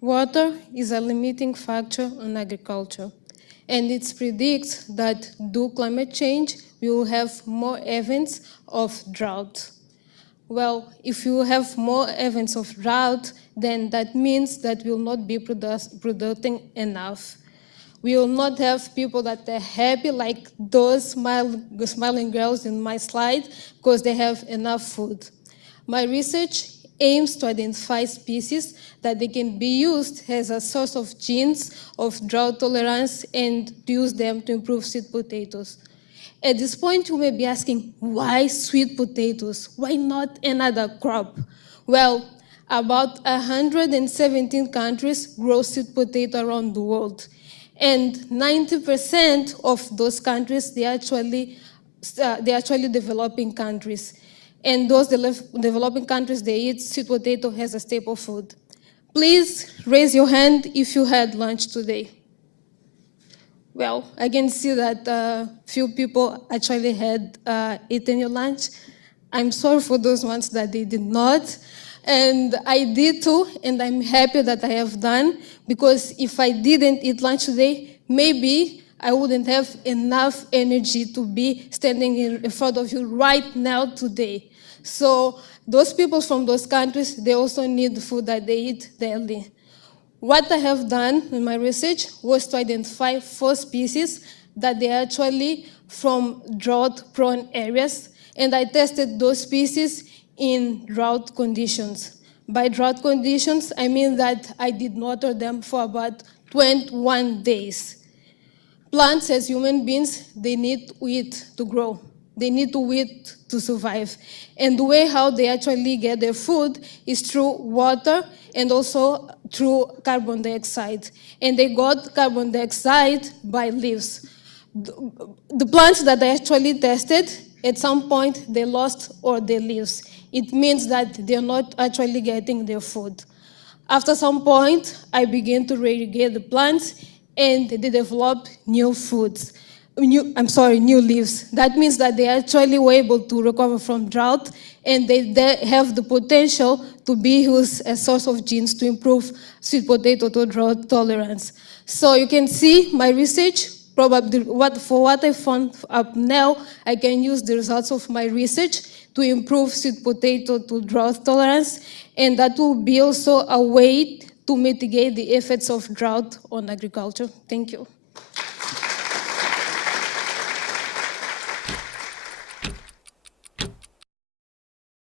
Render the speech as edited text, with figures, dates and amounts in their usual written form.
Water is a limiting factor on agriculture, and it predicts that due to climate change, we will have more events of drought. Well, if you have more events of drought, then that means that we will not be producing enough. We will not have people that are happy, like those smiling girls in my slide, because they have enough food. My research aims to identify species that they can be used as a source of genes of drought tolerance and use them to improve sweet potatoes. At this point, you may be asking, why sweet potatoes? Why not another crop? Well, about 117 countries grow sweet potato around the world. And 90% of those countries, they're actually developing countries. And those developing countries, they eat sweet potato as a staple food. Please raise your hand if you had lunch today. Well, I can see that few people actually had eaten your lunch. I'm sorry for those ones that they did not. And I did too, and I'm happy that I have done, because if I didn't eat lunch today, maybe I wouldn't have enough energy to be standing in front of you right now today. So those people from those countries, they also need the food that they eat daily. What I have done in my research was to identify 4 species that they are actually from drought-prone areas, and I tested those species in drought conditions. By drought conditions, I mean that I did water them for about 21 days. Plants, as human beings, they need wheat to grow. They need wheat to survive. And the way how they actually get their food is through water and also through carbon dioxide. And they got carbon dioxide by leaves. The plants that I actually tested, at some point, they lost all their leaves. It means that they're not actually getting their food. After some point, I began to irrigate the plants, and they developed new foods. New leaves. That means that they actually were able to recover from drought, and they have the potential to be used as a source of genes to improve sweet potato to drought tolerance. So you can see my research. Probably for what I found up now, I can use the results of my research to improve sweet potato to drought tolerance, and that will be also a way to mitigate the effects of drought on agriculture. Thank you.